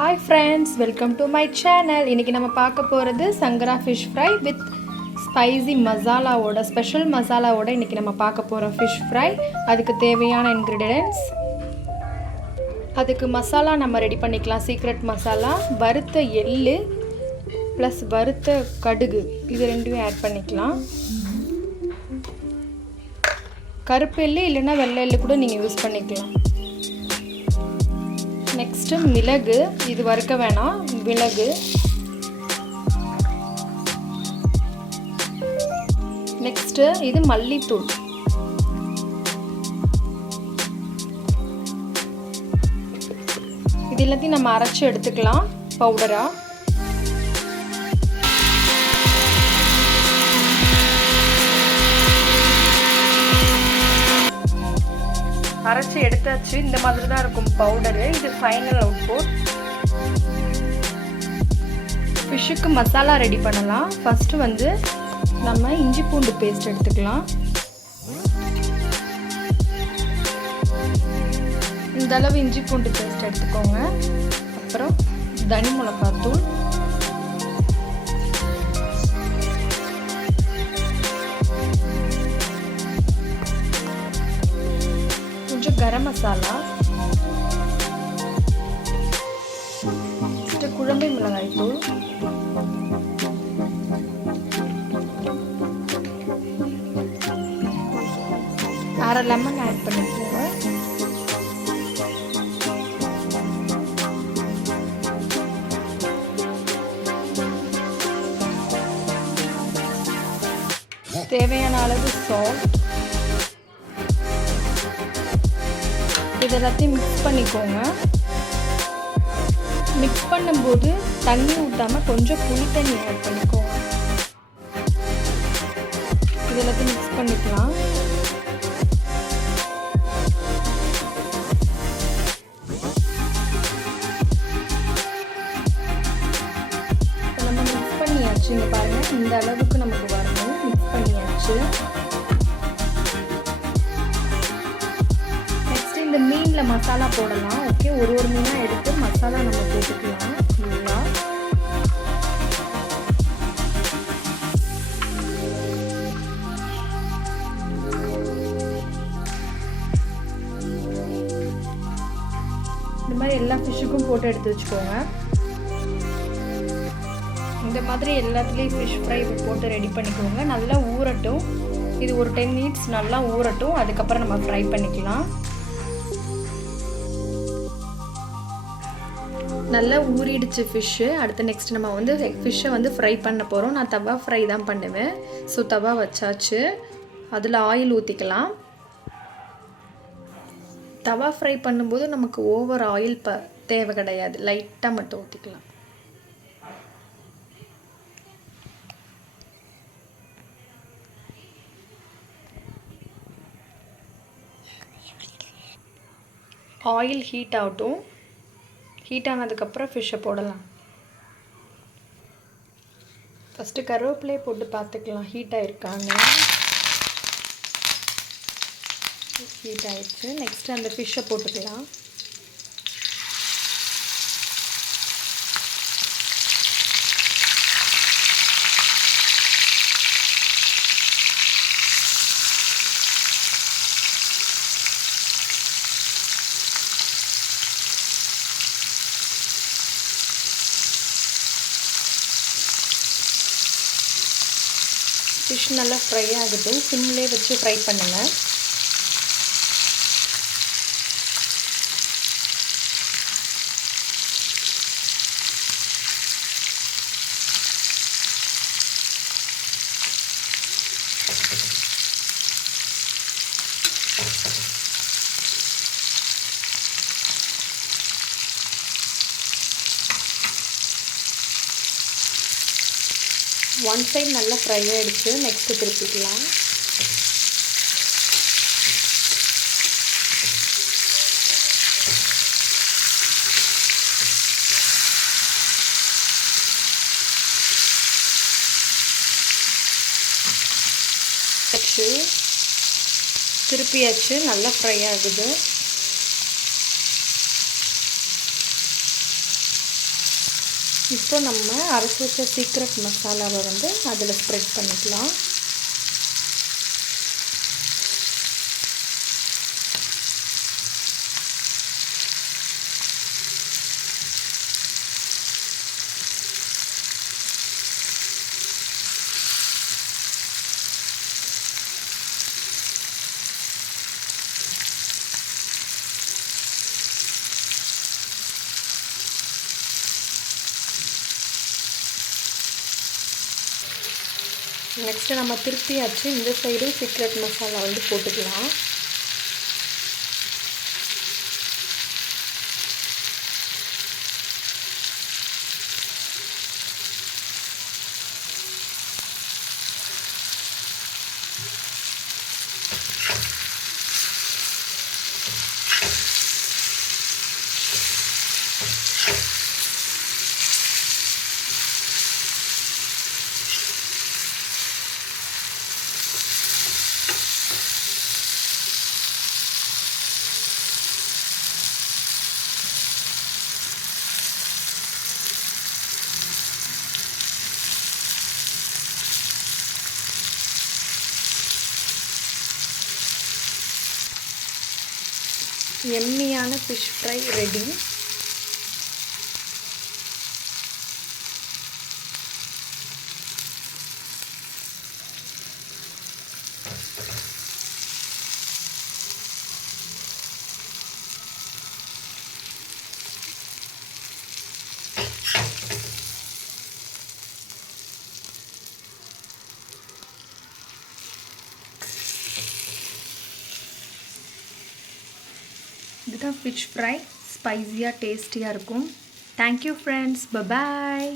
Hi friends, welcome to my channel. இன்னைக்கு நம்ம பார்க்க போறது சங்கரா fish fry with spicy மசாலாவோட ஸ்பெஷல் மசாலாவோட இன்னைக்கு நம்ம பார்க்க போறோம் fish fry. அதுக்கு தேவையான ingredients. அதுக்கு மசாலா நம்ம ரெடி பண்ணிக்கலாம். சீக்ரெட் மசாலா, வறுத்த எள்ளு plus வறுத்த கடுகு இது ரெண்டையும் ஆட் பண்ணிக்கலாம். கருப்பு எள்ளு இல்லனா வெள்ளை எள்ளு கூட நீங்க யூஸ் பண்ணிக்கலாம். Next மிளகு இது வறுக்க வேணாம் மிளகு Next இது மல்லித்தூள் இது எல்லாத்தையும் நம்ம அரைச்சு எடுத்துக்கலாம் பவுடரா அரைச்சு எடுத்தாச்சு இந்த மாதிரி தான் இருக்கும் பவுடர் இது ஃபைனல் அவுட்புட் ஃபிஷ்க்கு மசாலா ரெடி பண்ணலாம் ஃபர்ஸ்ட் வந்து நம்ம இஞ்சி பூண்டு பேஸ்ட் எடுத்துக்கலாம் இந்த அளவு இஞ்சி பூண்டு பேஸ்ட் எடுத்துக்கோங்க அப்புறம் தனி மிளகாய் தூள் गरम मसाला कुழம்பு மிளகாய் தூள் அரை லெமன் ஆட் பண்ணிக்கோங்க தேவையான அளவு salt இதெல்லாம் மிக்ஸ் பண்ணிக்கோங்க மிக்ஸ் பண்ணும்போது தண்ணி ஊத்தாம கொஞ்சம் புளி தண்ணி ஆட் பண்ணிக்கோங்க இதெல்லாம் மிக்ஸ் பண்ணிக்கலாம் நம்ம மிக்ஸ் பண்ணியாச்சு இங்க பாருங்க இந்த அளவுக்கு நமக்கு வரணும் மிக்ஸ் பண்ணியாச்சு இந்த மீன்ல மசாலா போடலாம் ஓகே ஒரு மீனா எடுத்து மசாலா நம்ம போட்டுக்கலாம் நல்லா இந்த மாதிரி எல்லா ஃபிஷ்ஷுக்கும் போட்டு எடுத்து வச்சுக்கோங்க இந்த மாதிரி எல்லாத்துலயும் ஃபிஷ் ஃப்ரை போட்டு ரெடி பண்ணிக்கோங்க நல்லா ஊறட்டும் இது ஒரு 10 மினிட்ஸ் நல்லா ஊறட்டும் அதுக்கப்புறம் நம்ம ஃப்ரை பண்ணிக்கலாம் நல்லா ஊறிடுச்சு fish அடுத்து நெக்ஸ்ட் நம்ம வந்து fish வந்து ஃப்ரை பண்ண போறோம் நான் தவா ஃப்ரை தான் பண்ணுவேன் சோ தவா வச்சாச்சு அதுல ஆயில் ஊத்திக்கலாம் தவா ஃப்ரை பண்ணும்போது நமக்கு ஓவர் ஆயில் தேவை கிடையாது லைட்டா மட்டும் ஊத்திக்கலாம் ஆயில் ஹீட் ஆகட்டும் ஹீட் ஆனதுக்கு அப்புறம் fish போடலாம் ஃபர்ஸ்ட் கருவேப்பிலை போட்டு பார்த்துக்கலாம் ஹீட் ஆயிருக்கான்னு ஹீட் ஆயிடுச்சு நெக்ஸ்ட் அந்த fish போட்டுக்கலாம் fish நல்லா ஃப்ரை ஆகட்டும் சிம்லே வச்சு ஃப்ரை பண்ணுங்க one side நல்லா ஃப்ரை ஆயிடுச்சு நெக்ஸ்ட் திருப்பிக்கலாம் திருப்பியாச்சு நல்லா ஃப்ரை ஆகுது இப்போ நம்ம அரைச்சி வச்ச சீக்ரெட் மசாலாவை வந்து அதில் ஸ்ப்ரெட் பண்ணிக்கலாம். நெக்ஸ்ட்டு நம்ம திருப்பியாச்சு இந்த சைடும் சீக்ரெட் மசாலா வந்து போட்டுக்கலாம். எம்மியான ஃபிஷ் ஃப்ரை ரெடி. இதுதான் ஃபிஷ் ஃப்ரை. ஸ்பைஸியாக டேஸ்டியாக இருக்கும். Thank you friends. பபாய்.